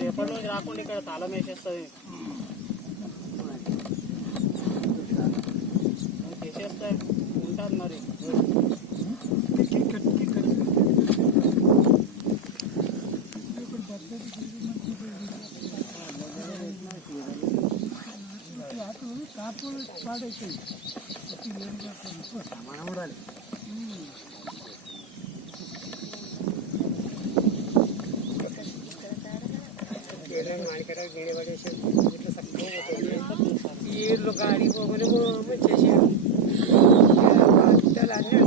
రేపటి రోజు రాకుండా ఇక్కడ తాళం వేసేస్తుంది, చేసేస్తే ఉంటుంది మరి. ఈళ్ళు గాడి పోగులు చేసాడు అన్నీ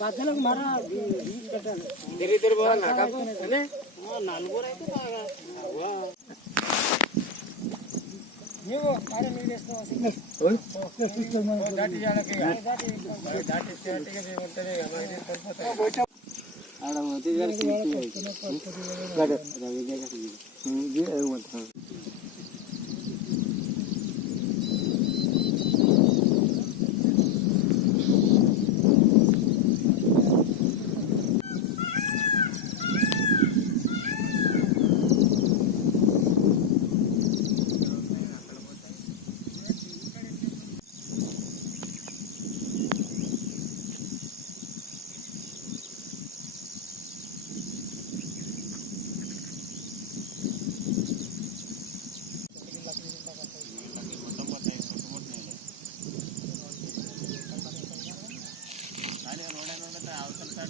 బద్దలకు మర తిరిగి పోవాలి నలుగురు అయితే బాగా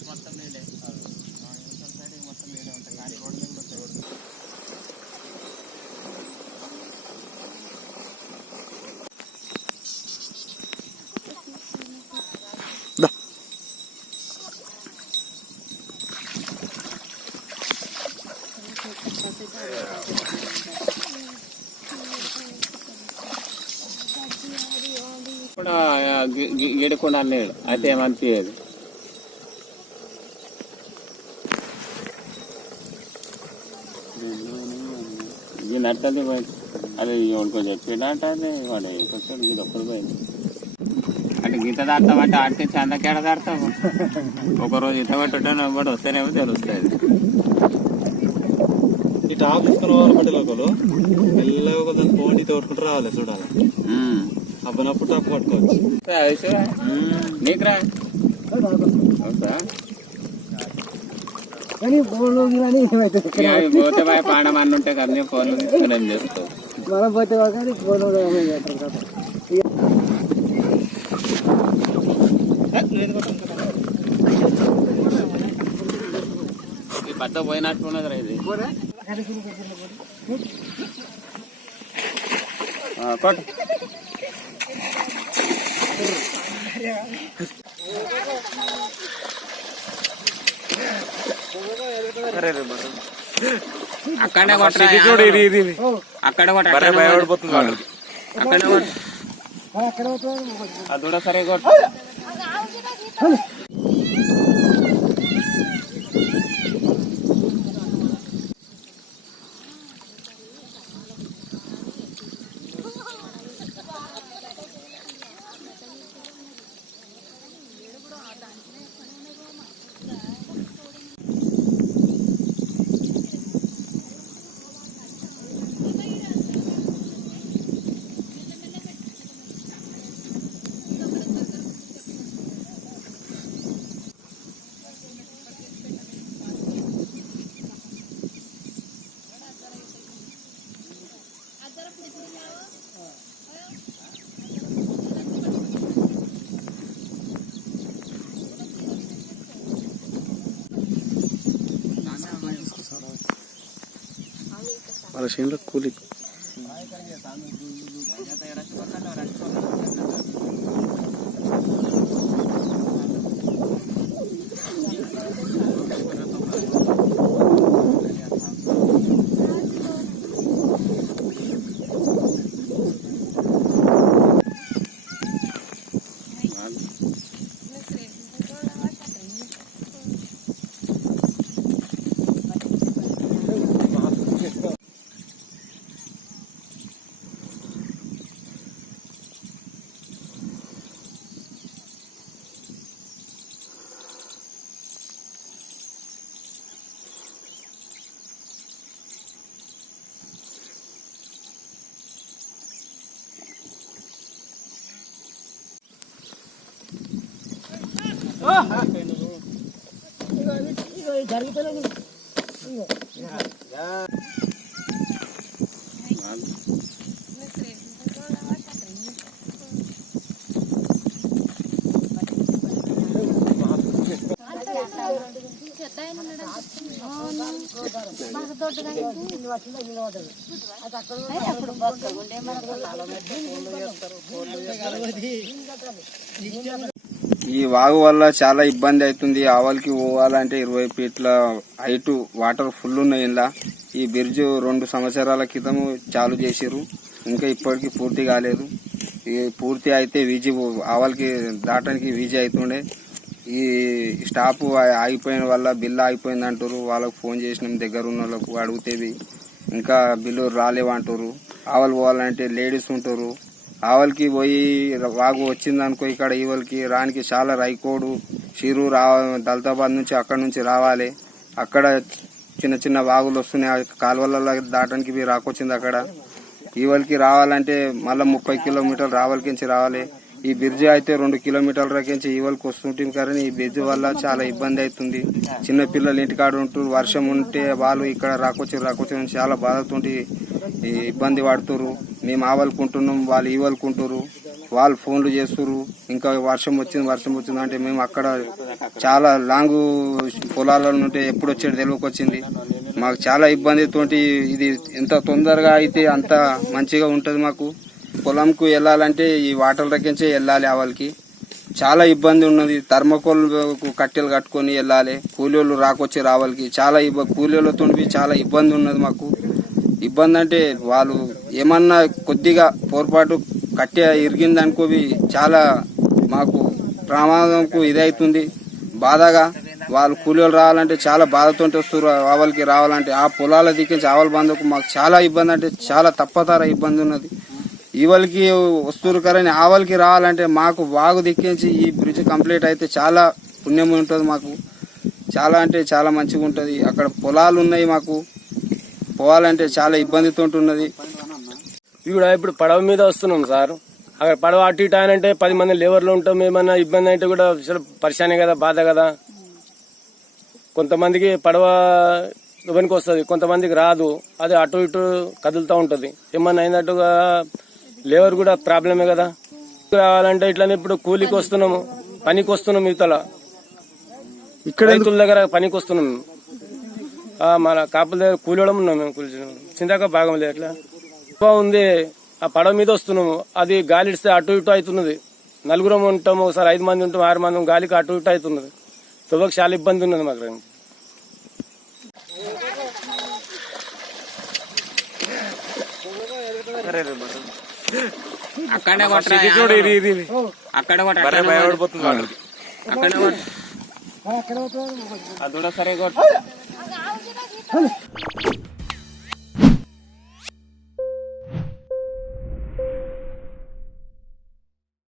మొత్తం నీళ్ళే, అవతల సైడ్ మొత్తం నీళ్ళే ఉంటాయి. కానీ రోడ్డు మీద మొత్తం రోడ్డు కూడా గీడకుండా అన్నాడు. అయితే ఏమనిపించేది నట్టది అది ఎవరికో చెప్పిడా అంటే అది వాడు కొంచెం ఇది ఒక్కడు పోయింది అంటే గీత దాడతాం అంటే ఆడితే చందకేడ దాడతాము. ఒకరోజు ఈత పట్టుకుంటే వాడు వస్తేనేమో తెలుస్తుంది. ఈ టాప్ తీసుకున్న వాళ్ళ పట్టిలో మెల్లగా కొంచెం పోటీ తోడుకుంటూ రావాలి చూడాలి. అబ్బనప్పుడు టాప్ పట్టుకోవచ్చు. నీకు రా పోతే బాయ్ పాడం అన్న ఉంటే కదా ఫోన్ తీసుకుని చేస్తావు. మనం పోతే ఈ బద్ద పోయినట్టు ఉన్నది రా ఇది. కొట్టు అక్కడే అక్కడ భయపడిపోతుంది. అక్కడే అది కూడా సరే కొట్టు. వాళ్ళ చేనులో కూలి ఈ వాగు వల్ల చాలా ఇబ్బంది అవుతుంది. ఆవలికి పోవాలంటే 20 ఫీట్ల హైట్ వాటర్ ఫుల్ ఉన్నాయి. ఇలా ఈ బ్రిడ్జ్ 2 సంవత్సరాల క్రితం చాలు చేసిర్రు, ఇంకా ఇప్పటికీ పూర్తి కాలేదు. ఈ పూర్తి అయితే వీజీ ఆవలికి దాటానికి వీజీ అవుతుండే. ఈ స్టాప్ ఆగిపోయిన వల్ల బిల్లు ఆగిపోయింది అంటారు. వాళ్ళకు ఫోన్ చేసినాం, దగ్గర ఉన్న వాళ్ళకు అడుగుతేవి ఇంకా బిల్లు రాలేవంటారు. ఆవలి పోవాలంటే లేడీస్ ఉంటారు. ఆవలికి పోయి వాగు వచ్చిందనుకో ఇక్కడ ఈవలికి రానికి చాలా రైకోడు షిరూర్ దళితాబాద్ నుంచి అక్కడ నుంచి రావాలి. అక్కడ చిన్న చిన్న వాగులు వస్తున్నాయి, కాలువల దాటానికి మీరు రాకొచ్చింది. అక్కడ ఈవలికి రావాలంటే మళ్ళీ 30 కిలోమీటర్లు రావాలికించి రావాలి. ఈ బ్రిడ్జ్ అయితే 2 కిలోమీటర్లకించి ఈవలికి వస్తుంటుంది. కానీ ఈ బ్రిడ్జ్ వల్ల చాలా ఇబ్బంది అవుతుంది. చిన్న పిల్లలు ఇంటికాడ ఉంటూ వర్షం ఉంటే వాళ్ళు ఇక్కడ రాకొచ్చి చాలా బాధతోటి ఇబ్బంది పడుతురు. మేము ఆవలుకుంటున్నాం, వాళ్ళు ఈవలుకుంటారు, వాళ్ళు ఫోన్లు చేస్తున్నారు. ఇంకా వర్షం వచ్చింది అంటే మేము అక్కడ చాలా లాంగ్ పొలాల నుండి ఎప్పుడు వచ్చేది తెలియకొచ్చింది. మాకు చాలా ఇబ్బందితోటి ఇది ఎంత తొందరగా అయితే అంత మంచిగా ఉంటుంది. మాకు పొలంకు వెళ్ళాలంటే ఈ వాటర్ రకించే వెళ్ళాలి. ఆవలికి చాలా ఇబ్బంది ఉన్నది. థర్మకోల్ కట్టెలు కట్టుకొని వెళ్ళాలి. కూలీలు రాకొచ్చి రావాలికి చాలా కూలీలతో చాలా ఇబ్బంది ఉన్నది. మాకు ఇబ్బంది అంటే వాళ్ళు ఏమన్నా కొద్దిగా పొరపాటు కట్టె ఇరిగిందనుకోవి చాలా మాకు ప్రమాదంకు ఇదవుతుంది. బాధగా వాళ్ళు కూలీలు రావాలంటే చాలా బాధతో వస్తారు. ఆవలికి రావాలంటే ఆ పొలాల దిక్కించి ఆవలి బంధకు మాకు చాలా ఇబ్బంది అంటే చాలా తప్పతర ఇబ్బంది ఉన్నది. ఈవలికి వస్తురు కానీ ఆవలికి రావాలంటే మాకు వాగు దిక్కించి ఈ బ్రిడ్జ్ కంప్లీట్ అయితే చాలా పుణ్యం ఉంటుంది. మాకు చాలా అంటే చాలా మంచిగా ఉంటుంది. అక్కడ పొలాలు ఉన్నాయి, మాకు పోవాలంటే చాలా ఇబ్బందితో ఉన్నది. ఇప్పుడు పడవ మీద వస్తున్నాం సార్. అక్కడ పడవ అటు ఇటు అంటే 10 మంది లేబర్లు ఉంటాం. ఏమన్నా ఇబ్బంది అంటే కూడా పరిశానే కదా, బాధ కదా. కొంతమందికి పడవ ఇవ్వనికి వస్తుంది, కొంతమందికి రాదు. అది అటు ఇటు కదులుతూ ఉంటుంది. ఏమన్నా అయినట్టుగా లేబర్ కూడా ప్రాబ్లమే కదా. రావాలంటే ఇట్లానే ఇప్పుడు కూలికి వస్తున్నాము, పనికి వస్తున్నాం. ఇతల ఇక్కడ రైతుల దగ్గర పనికి వస్తున్నాం. మన కాపుల దగ్గర కూలీడం ఉన్నాం. మేము చిందాక భాగం లేదు. ఎట్లా ఉంది ఆ పడవ మీద వస్తున్నాము. అది గాలి ఇస్తే అటు ఇటు అవుతున్నది. 4 ఉంటాము, ఒకసారి 5 మంది ఉంటాం, 6 మంది గాలికి అటు ఇటు అవుతున్నది. తువ్వకు చాలా ఇబ్బంది ఉన్నది మాకు. అక్కడే అది కూడా సరే కొట్టు.